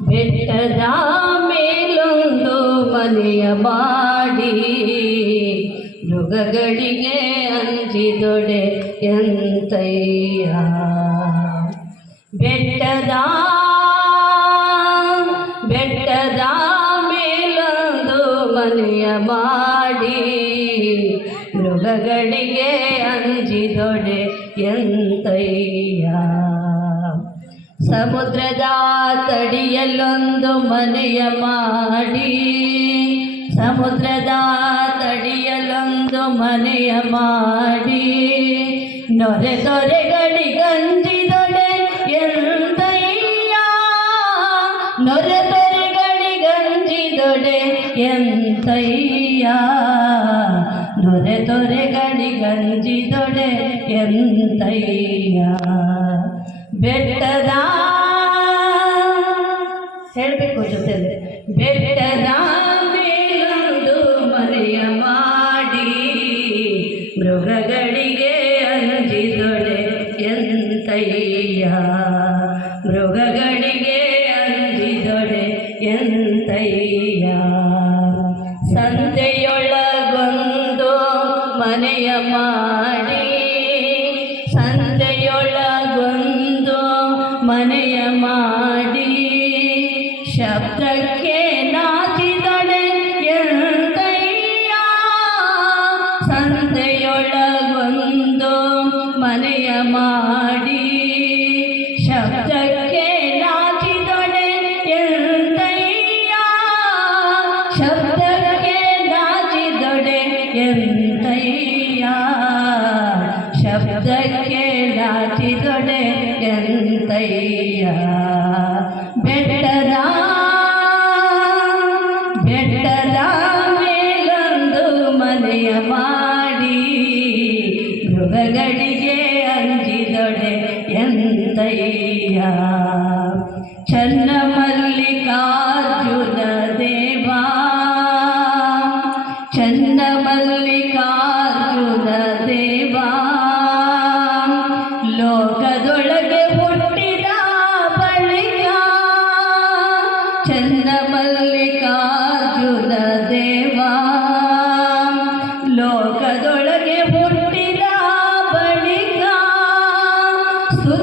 ಬೆಟ್ಟದ ಮೇಲೊಂದು ಮನೆಯ ಮಾಡಿ ಮೃಗಗಳಿಗೆ ಅಂಜಿದೊಡೆ ಎಂತಯ್ಯ. ಬೆಟ್ಟದ ಬೆಟ್ಟದ ಮೇಲೊಂದು ಮನೆಯ ಮಾಡಿ ಮೃಗಗಳಿಗೆ ಅಂಜಿದೊಡೆ ಎಂತಯ್ಯ. ಸಮುದ್ರದ ತಡಿಯಲ್ಲೊಂದು ಮನೆಯ ಮಾಡಿ. ಸಮುದ್ರದ ತಡಿಯಲ್ಲೊಂದು ಮನೆಯ ಮಾಡಿ. ನೊರೆ ತೊರೆಗಳಿಗಂಜಿದೊಡೆ ಎಂತಯ್ಯ ನೊರೆ ತೊರೆಗಳಿಗಂಜಿದೊಡೆ ಎಂತಯ್ಯ ನೊರೆ ತೊರೆಗಳಿಗಂಜಿದೊಡೆ ಎಂತಯ್ಯ ಬೆಟ್ಟದ ಬೆಟ್ಟದ ಮೇಲೊಂದು ಮನೆಯ ಮಾಡಿ ಮೃಗಗಳಿಗೆ ಅಂಜಿದೊಡೆ ಎಂತಯ್ಯ? ಮೃಗಗಳಿಗೆ ಅಂಜಿದೊಡೆ ಎಂತಯ್ಯ? ಸಂತೆಯೊಳಗೊಂದು ಮನೆಯ ಮಾಡಿ ಸಂತೆಯೊಳಗೊಂದು ಮನೆಯ ಮಾಡಿ ಮಾಡಿ ಶಬ್ದಕ್ಕೆ ನಾಚಿದೊಡೆ ಎಂತಯ್ಯ ಶಬ್ದಕ್ಕೆ ನಾಚಿದೊಡೆ ಎಂತಯ್ಯ ಶಬ್ದಕ್ಕೆ ನಾಚಿದೊಡೆ ಎಂತಯ್ಯ ಬೆಟ್ಟದ ಬೆಟ್ಟದ ಮೇಲೊಂದು ಮನೆಯ ಮಾಡಿ ಮೃಗಗಳಿಗೆ ಗೆಯೊಡೆ ಎಂದಯ್ಯ ಚನ್ನ ಮಲ್ಲಿಕಾರ್ಜುನ ದೇವಾ ಚನ್ನ ಮಲ್ಲಿಕಾರ್ಜುನ ದೇವಾ ಲೋಕದೊಳಗೆ ಹುಟ್ಟಿದ ಬಳಿಯ ಚನ್ನ আসতো